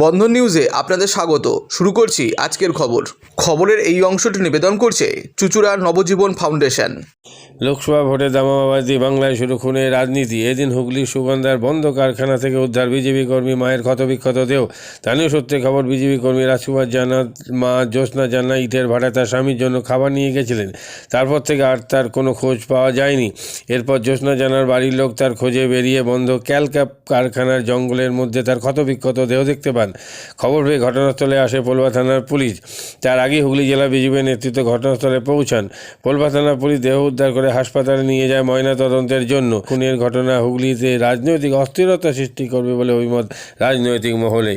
বন্ধন নিউজে আপনাদের স্বাগত। শুরু করছি আজকের খবর। খবরের এই অংশটি নিবেদন করছে চুচুড়া নবজীবন ফাউন্ডেশন। লোকসভা ভোটে দামাবাজি বাংলায় শুরু খুনের রাজনীতি। এদিন হুগলির সুগন্ধার বন্ধ কারখানা থেকে উদ্ধার বিজেপি কর্মী মায়ের ক্ষতবিক্ষত দেহ। স্থানীয় সূত্রে খবর, বিজেপি কর্মী রাজকুমার জানা মা জ্যোৎস্না জানা ইটের ভাড়া তার স্বামীর জন্য খাবার নিয়ে গেছিলেন। তারপর থেকে আর তার কোনো খোঁজ পাওয়া যায়নি। এরপর জ্যোৎস্না জানার বাড়ির লোক তার খোঁজে বেরিয়ে বন্ধ ক্যালক্যাপ কারখানার জঙ্গলের মধ্যে তার ক্ষতবিক্ষত দেহ দেখতে পান খবর পেয়ে ঘটনাস্থলে আসে পোলবা থানার পুলিশ। তার আগে হুগলি জেলা বিজেপির নেতৃত্বে ঘটনাস্থলে পৌঁছান। পোলবা থানার পুলিশ দেহ উদ্ধার করে হাসপাতালে নিয়ে যায় ময়না তদন্তের জন্য। খুনের ঘটনা হুগলিতে রাজনৈতিক অস্থিরতা সৃষ্টি করবে বলে অভিমত রাজনৈতিক মহলে।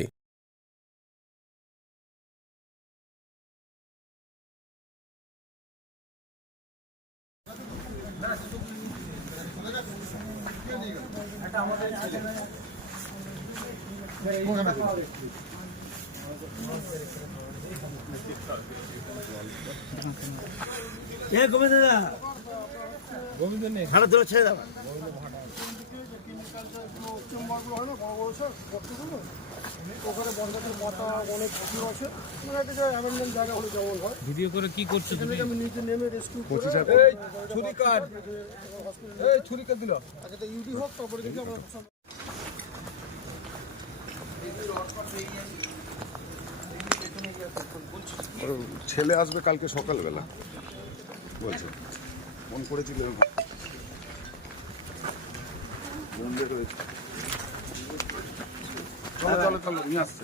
এ গোবিন্দ দা। গোবিন্দ নেই। ভাড়া ধরে ছেড়ে দাও। ওখানে বন্ধকের মাথা অনেক প্রচুর আছে একটা জায়গায় অ্যাভেন্ডেন্ট জায়গা হলে যেমন ভিডিও করে কি করছ এখান আমি নিচে নেমে রেস্কিউ করে ছুরি কাট। এই ছুরি কাট দিল। আগে তো ইউডি হোক তারপরে দেখি আমরা ছেলে আসবে কালকে সকালবেলা। বলছে ফোন করেছিল চলো চলো চলো নিয়ে আসছে।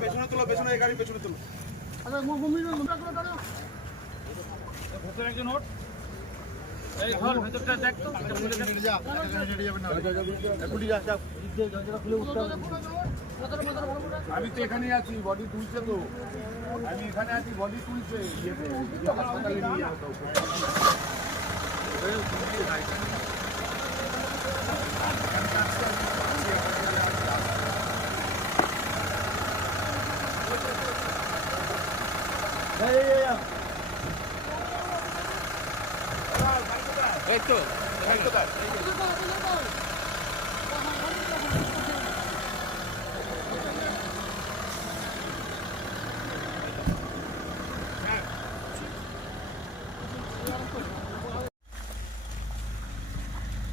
পেছনে পেছনে গাড়ি পেছনে তোলো নোটা করে দাঁড়াও। আমি তো এখানেই আছি বডি তুলছে তো আমি এখানে আছি বডি তুলছে ইয়েতে, ইয়ে হাসপাতালে নিয়ে যাব তো।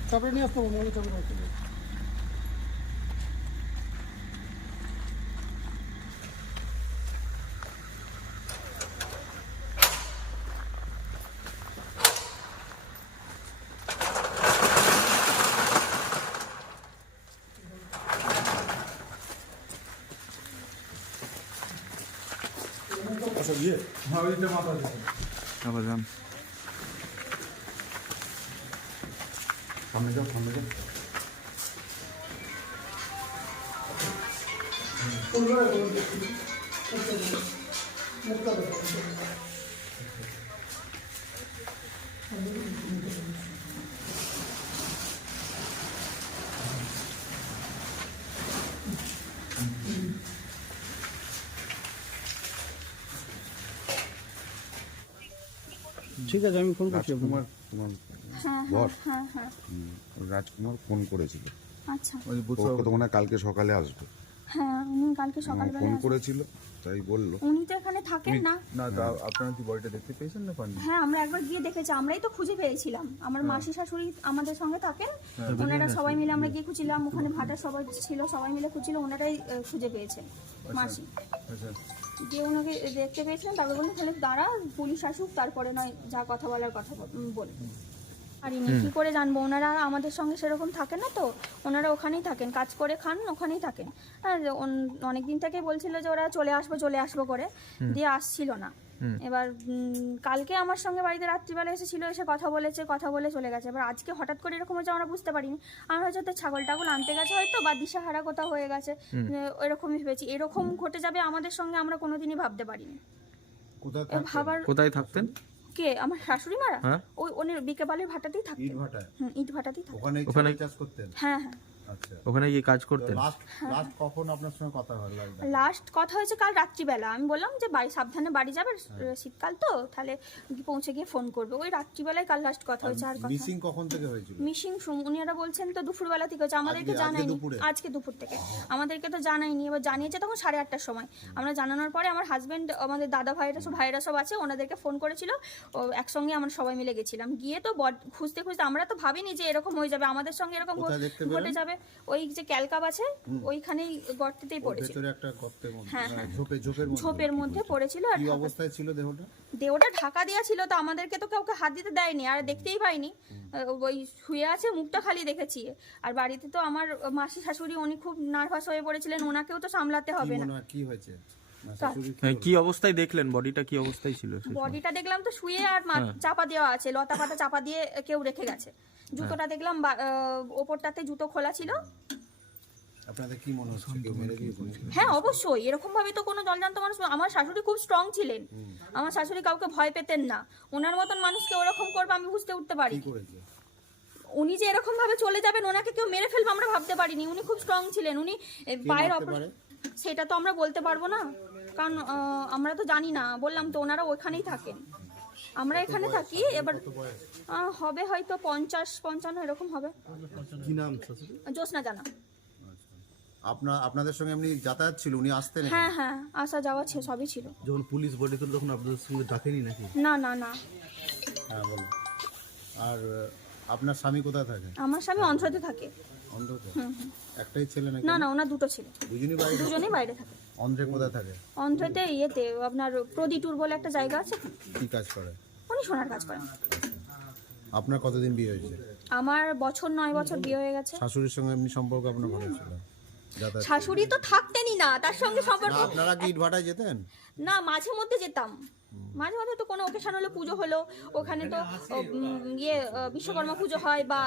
চাপড়ে নিয়ে আসতে হবে মনে চাপড়ে নিয়ে আসতে হবে। সামনে যাও সামনে যাও ঠিক আছে আমি ফোন করছি রাজকুমার তোমার বর। হুম, রাজকুমার ফোন করেছিল। আচ্ছা। তো মনে কালকে সকালে আসবে। হ্যাঁ উনি কালকে সকালবেলা ফোন করেছিল তাই বলল। উনি তো এখানে থাকেন না। না তা আপনারা কি বডিটা দেখতে পেয়েছেন না পাননি? হ্যাঁ আমরা একবার গিয়ে দেখেছি আমরাই তো খুঁজে পেয়েছিলাম। আমার মাসি শাশুড়ি আমাদের সঙ্গে থাকেন ওনারা সবাই মিলে আমরা গিয়ে খুঁজছিলাম ওখানে ভাটা সবাই ছিল সবাই মিলে খুঁজছিল ওনারাই খুঁজে পেয়েছে মাসি। আচ্ছা। দিয়ে ওনাকে দেখতে পেয়েছিলেন তারপর বললাম তাহলে দাঁড়া পুলিশ আসুক তারপরে নয় যা কথা বলার কথা বল- ইনি কী করে জানব? ওনারা আমাদের সঙ্গে সেরকম থাকে না তো? ওনারা ওখানেই থাকেন কাজ করে খান ওখানেই থাকেন। অনেক দিন থেকে বলছিল যে ওরা চলে আসব চলে আসব করে। দিয়ে আসছিল না। এবার কালকে আমার সঙ্গে বাড়িতে রাত্রিবেলা এসেছিল এসে কথা বলেছে কথা বলে চলে গেছে। এবার আজকে হঠাৎ করে এরকম হয়েছে আমরা বুঝতে পারিনি। আমরা হয়তো ছাগল টাগল আনতে গেছে হয়তো বা দিশাহারা কোথাও হয়ে গেছে। এরকমই ভেবেছি। এরকম ঘটে যাবে আমাদের সঙ্গে আমরা কোনোদিনই ভাবতে পারিনি। কোথায় ভাবার কোথায় থাকতেন? কে? আমার শাশুড়ি মারা? হ্যাঁ। ওই ওনের বিকেবালের ভাটাতেই থাকতেন। ইট ভাটায় ইট ভাটাতেই থাকতেন ওখানে চাষ করতেন? হ্যাঁ হ্যাঁ। ওখানে গিয়ে কাজ করতেন? লাস্ট কখন আপনার সঙ্গে কথা হলো লাস্ট কথা হয়েছে কাল রাত্রিবেলা। আমি বললাম যে বাড়ি সাবধানে বাড়ি যাবে শীতকাল তো তাহলে গিয়ে পৌঁছে গিয়ে ফোন করবে। ওই রাত্রিবেলায় কাল লাস্ট কথা হয়েছে আর কথা মিসিং কখন থেকে হয়েছিল? মিশিং উনিরা বলছেন তো দুপুরবেলা থেকে হচ্ছে আমাদেরকে আজকে- আজকে জানায়নি। আজকে দুপুর থেকে। আমাদেরকে তো জানায়নি এবার জানিয়েছে তখন সাড়ে আটটার সময়। আমরা জানানোর পরে আমার হাজবেন্ড আমাদের দাদা ভাইরা সব ভাইরা সব আছে ওনাদেরকে ফোন করেছিল। ও একসঙ্গে আমরা সবাই মিলে গেছিলাম। গিয়ে তো বড- খুঁজতে খুঁজতে আমরা তো ভাবিনি যে এরকম হয়ে যাবে। আমাদের সঙ্গে এরকম ঘটে যাবে। ওই যে ক্যালকাপ আছে ওইখানেই গর্তেতেই ওর পড়েছে একটা গর্তের মধ্যে হ্যাঁ, মানে হ্যাঁ। ঝোপে ঝোপের মধ্যে ঝোপের মধ্যে পড়েছিল আর কি অবস্থায় ছিল দেহটা? দেওটা ঢাকা দেওয়া ছিল তো আমাদেরকে তো কাউকে হাত দিতে দেয়নি আর দেখতেই পাইনি। ওই শুয়ে আছে মুখটা খালি দেখেছি। আর বাড়িতে তো আমার মাসি শাশুড়ি উনি খুব নার্ভাস হয়ে পড়েছিলেন ওনাকেও তো সামলাতে হবে না। কি হয়েছে? কি হ্যাঁ, অবস্থায় দেখলেন? বডিটা কি অবস্থায় ছিল? বডিটা দেখলাম তো শুয়ে আর চাপা দেওয়া আছে লতা পাতা চাপা দিয়ে কেউ রেখে গেছে। জুতোটা দেখলাম বা- ওপরটাতে জুতো খোলা ছিল। আপনাদের কি মনে হচ্ছে? কেউ মেরে দিয়েছে হ্যাঁ অবশ্যই। এরকম ভাবে তো কোনো জলজান্ত মানুষ আমার শাশুড়ি খুব স্ট্রং ছিলেন। আমার শাশুড়ি কাউকে ভয় পেতেন না। ওনার মতন মানুষকে ওরকম করবে আমি বুঝতে উঠতে পারি উনি যে এরকম ভাবে চলে যাবেন ওনাকে কেউ মেরে ফেলবে আমরা ভাবতে পারিনি। উনি খুব স্ট্রং ছিলেন। উনি পায়ের সেটা তো আমরা বলতে পারব না। কারণ আমরা তো জানি না। বললাম তো ওনারা ওখানেই থাকেন। আমরা এখানে থাকি এবার হবে হয়তো পঞ্চাশ পঞ্চান্ন এরকম হবে। কি নাম জ্যোৎস্না জানা। আপনার আপনাদের সঙ্গে এমনি যাতায়াত ছিল? উনি আসতেন হ্যাঁ হ্যাঁ আসা যাওয়া ছিল সবই ছিল। যখন পুলিশ বডি তুলে তখন আপনাদের সঙ্গে ডাকেনি নাকি? না না না। হ্যাঁ বলো আর আপনার স্বামী কোথায় থাকে? আমার স্বামী অন্ধ্রতে থাকে। অন্ধত একটাই ছেলে নাকি? না না ওনার দুটো ছিল। দুজনই বাড়ি দুজনেই বাইরে থাকে। অন্ধ্রে কোথায় থাকে? অন্ধ্রেতে ইয়েতে আপনার প্রদীটুর বলে একটা জায়গা আছে? কি কাজ করে? উনি সোনার কাজ করেন। আপনার কতদিন বিয়ে হয়েছে? আমার বছর নয় বছর বিয়ে হয়ে গেছে। শাশুড়ির সঙ্গে এমনি সম্পর্ক আপনার ভালো ছিল? শাশুড়ি তো থাকতেনই না তার সঙ্গে সম্পর্ক আপনারা কি ইটভাটায় যেতেন? না মাঝে মধ্যে যেতাম। মাঝে মধ্যে তো কোনো ওকেশন হলে পুজো হলো। ওখানে তো ইয়ে বিশ্বকর্মা পুজো হয় বা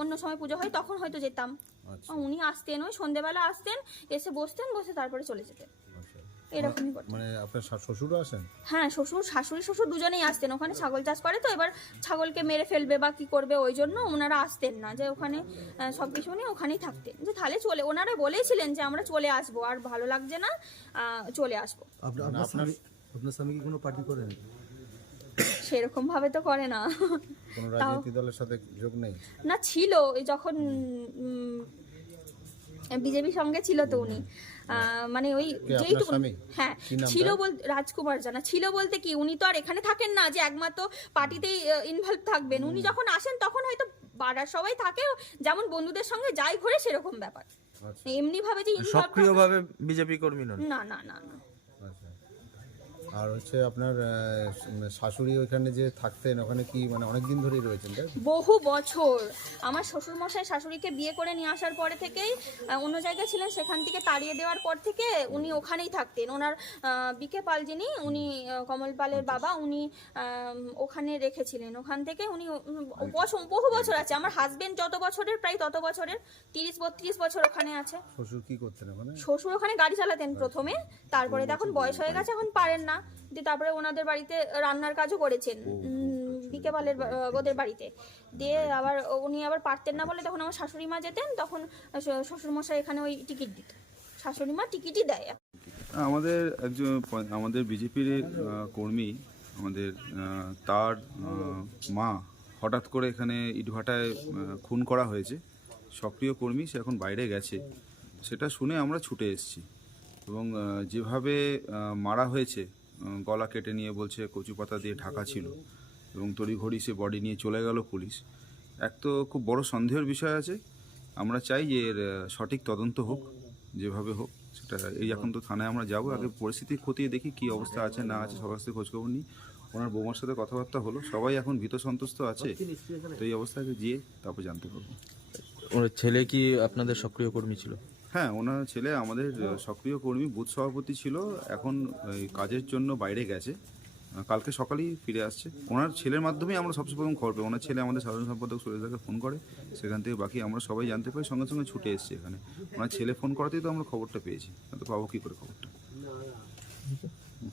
অন্য সময় পুজো হয় তখন হয়তো যেতাম। আচ্ছা। উনি আসতেন ওই সন্ধেবেলা আসতেন এসে বসতেন বসে তারপরে চলে যেতেন। আচ্ছা। এরকমই মানে আপনার শ্বশুরও আসেন? হ্যাঁ শ্বশুর শাশুড়ি শ্বশুর দুজনেই আসতেন। ওখানে ছাগল চাষ করে তো এবার ছাগলকে মেরে ফেলবে বা কি করবে ওই জন্য ওনারা আসতেন না। যে ওখানে সব কিছু নিয়ে ওখানেই থাকতেন। যে তাহলে চলে ওনারা বলেছিলেন যে আমরা চলে আসব আর ভালো লাগছে না চলে আসব। আপনার মানে আপনার স্বামী কি কোনো পার্টি করেন সেরকম ভাবে তো করে না। কোনো রাজনীতি দলের সাথে যোগ নেই? না ছিল। ওই যখন বিজেপির সঙ্গে ছিল তো উনি। মানে ওই যেইটুকু হ্যাঁ ছিল বল রাজকুমার জানা। ছিল বলতে কি উনি তো আর এখানে থাকেন না যে একমাত্র পার্টিতেই ইনভলভ থাকবেন। উনি যখন আসেন তখন হয়তো পাড়ার সবাই থাকে। যেমন বন্ধুদের সঙ্গে যাই ঘোরে সেরকম ব্যাপার। আচ্ছা। এমনি ভাবে যে সক্রিয়ভাবে বিজেপি কর্মী নন? না না না না। আর হচ্ছে আপনার শাশুড়ি ওইখানে যে থাকতেন ওখানে কি মানে অনেক দিন ধরেই রয়েছেন বহু বছর। আমার শ্বশুর মশাই শাশুড়িকে বিয়ে করে নিয়ে আসার পরে থেকেই অন্য জায়গায় ছিলেন সেখান থেকে তাড়িয়ে দেওয়ার পর থেকে উনি ওখানেই থাকতেন। ওনার বিকে পাল যিনি উনি কমল পালের বাবা উনি ওখানে রেখেছিলেন। ওখান থেকে উনি উম, বহু বছর আছে। আমার হাজবেন্ড যত বছরের প্রায় তত বছরের তিরিশ বত্রিশ বছর ওখানে আছে। শ্বশুর কি করতেন ওখানে? শ্বশুর ওখানে গাড়ি চালাতেন প্রথমে। তারপরে এখন বয়স হয়ে গেছে এখন পারেন না। দিয়ে তারপরে ওনাদের বাড়িতে রান্নার কাজও করেছেন উম, বিকেবালের ওদের বাড়িতে। দিয়ে আবার উনি আবার পারতেন না বলে তখন আমার শাশুড়ি মা যেতেন তখন শ্বশুরমশাই এখানে ওই টিকিট দিত। শাশুড়ি মা টিকিটই দেয়। আমাদের একজন আমাদের বিজেপির কর্মী আমাদের তার মা হঠাৎ করে এখানে ইটভাটায় খুন করা হয়েছে। সক্রিয় কর্মী সে এখন বাইরে গেছে। সেটা শুনে আমরা ছুটে এসেছি। এবং যেভাবে মারা হয়েছে গলা কেটে নিয়ে বলছে, কচু পাতা দিয়ে ঢাকা ছিল। এবং তড়িঘড়ি সে বডি নিয়ে চলে গেল পুলিশ। এক তো খুব বড় সন্দেহের বিষয় আছে। আমরা চাই যে এর সঠিক তদন্ত হোক, যেভাবে হোক, সেটা এই এখন তো থানায় আমরা যাব। আগে পরিস্থিতি খতিয়ে দেখি কি অবস্থা আছে, না আছে, সবার সাথে খোঁজখবর নিই। ওনার বৌমার সাথে কথাবার্তা হলো। সবাই এখন ভীত সন্তুষ্ট আছে। তো এই অবস্থায় গিয়ে তারপর জানতে পারব। ওর ছেলে কি আপনাদের সক্রিয় কর্মী ছিল? হ্যাঁ ওনার ছেলে আমাদের সক্রিয় কর্মী, বুথ সভাপতি ছিল, এখন কাজের জন্য বাইরে গেছে। কালকে সকালেই ফিরে আসছে। ওনার ছেলের মাধ্যমেই আমরা সবচেয়ে প্রথম খবর পাই ওনার ছেলে আমাদের সাধারণ সম্পাদক সুরেশদাকে ফোন করে, সেখান থেকে বাকি আমরা সবাই জানতে পারি, সঙ্গে সঙ্গে ছুটে এসছে এখানে। ওনার ছেলে ফোন করাতেই তো আমরা খবরটা পেয়েছি। তো পাবো কী করে খবরটা?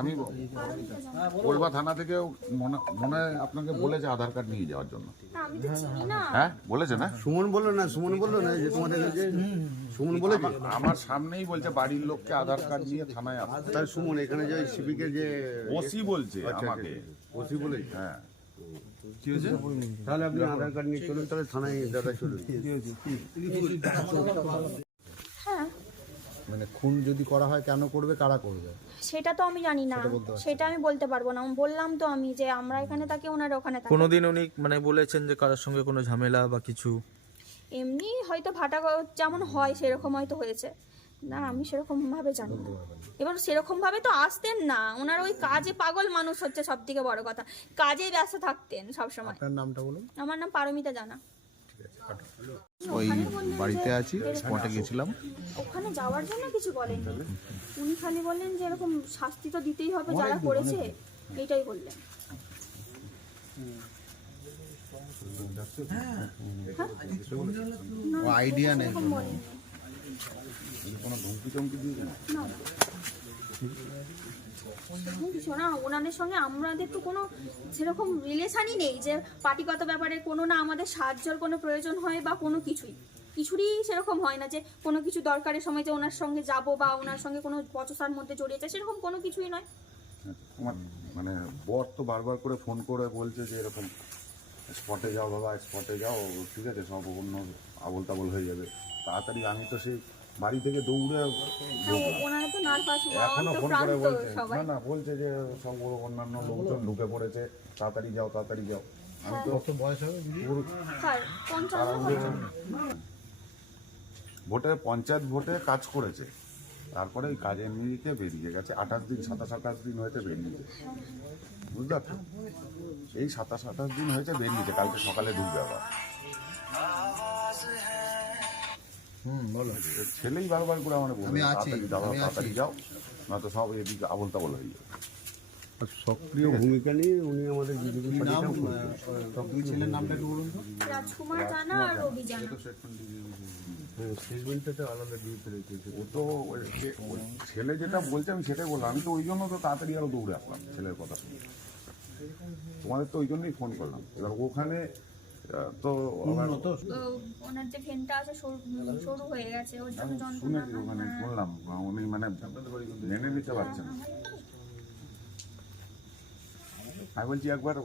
আমি কোলবা থানা থেকে মনে মনে হয় আপনাকে বলেছে আধার কার্ড নিয়ে যাওয়ার জন্য। না আমি তো চিনি না। হ্যাঁ? বলেছে না? সুমন বলল না সুমন বলল না যে তোমাদের কাছে? সুমন বলেছে? আমার- সামনেই বলছে বাড়ির লোককে আধার কার্ড নিয়ে থানায় আসতে। তার সুমন এখানে যে সিভিকের যে ওসি বলছে আমাকে। ওসি বলে হ্যাঁ। তাহলে আপনি আধার কার্ড নিয়ে চলুন তাহলে থানায় দাদা চলুন মানে খুন যদি করা হয় কেন করবে কারা করবে? সেটা তো আমি জানি না। সেটা আমি বলতে পারব না। বললাম তো আমি যে আমরা এখানে থাকি ওনার ওখানে থাকে কোনোদিন উনি মানে বলেছেন যে কারোর সঙ্গে কোনো ঝামেলা বা কিছু? এমনি হয়তো ভাটা যেমন হয় সেরকম হয়তো হয়েছে। না আমি সেরকম ভাবে জানি না। এবার সেরকম ভাবে তো আসতেন না। ওনার ওই কাজে পাগল মানুষ হচ্ছে সব থেকে বড় কথা। কাজে ব্যস্ত থাকতেন সবসময়। আপনার নামটা বলুন। আমার নাম পারমিতা জানা। ওই বাড়িতে আছি স্পটে গেছিলাম। ওখানে যাওয়ার জন্য কিছু বলেননি? উনি খালি বললেন যে এরকম শাস্তি তো দিতেই হবে যারা করেছে এটাই বললেন। আইডিয়া নেই। কোনো ধমকি টমকি দিয়েছে? না না। কিছু না ওনাদের সঙ্গে আমাদের তো কোনো সেরকম রিলেশনই নেই যে পার্টিগত ব্যাপারে কোনো না আমাদের সাহায্যর কোনো প্রয়োজন হয় বা কোনো কিছুই। কিছুরই সেরকম হয় না যে কোনো কিছু দরকারের সময় যে ওনার সঙ্গে যাব বা ওনার সঙ্গে কোনো বচসার মধ্যে জড়িয়েছে, সেরকম কোনো কিছুই নয়। তোমার মানে বর তো বারবার করে ফোন করে বলছে যে এরকম স্পটে যাও বাবা স্পটে যাও, ঠিক আছে, সব অন্য আবল তাবল হয়ে যাবে। তাড়াতাড়ি আমি তো সেই বাড়ি থেকে দৌড়ে হ্যাঁ, তো এখনও ফোন করে বলছে। না না বলছে যে সব অন্যান্য লোকজন ঢুকে পড়েছে। তাড়াতাড়ি যাও তাড়াতাড়ি যাও। আমি তো কত বয়স হবে। ভোটে পঞ্চায়েত ভোটে কাজ করেছে। তারপরে ওই কাজের নিরিখে বেরিয়ে গেছে। আঠাশ দিন সাতাশ আঠাশ দিন হয়েছে বেরিয়েছে। বুঝতে পারছ? এই সাতাশ আঠাশ দিন হয়েছে বেরিয়েছে। কালকে সকালে ঢুকবে আবার। হুম বলো। ছেলেই বারবার করে আমার বলছে আমি আছি, তাড়াতাড়ি যাও আমি আছি। তাড়াতাড়ি যাও। নয়তো সব এদিকে আবল তাবল হয়ে যাবে। সক্রিয় ভূমিকা নিয়ে উনি আমাদের নাম? দুই ছেলের নামটা একটু বলুন তো। রাজকুমার জানা আর রবি জানা স্টেটমেন্টটা আলাদা দিয়ে ফেলেছে ও তো ওই ছেলে যেটা বলছে আমি সেটাই বললাম। আমি তো ওই জন্য তো তাড়াতাড়ি আরও দৌড়ে আসলাম ছেলের কথা শুনে। তোমাদের তো ওই জন্যই ফোন করলাম। এবার ওখানে তো ওনার যে ভেনটা আছে সরু সরু হয়ে গেছে ওর জন্য যন্ত্রণা শুনেছি ওখানে শুনলাম উনি মানে মেনে নিতে পারছেন না। আমি বলছি একবার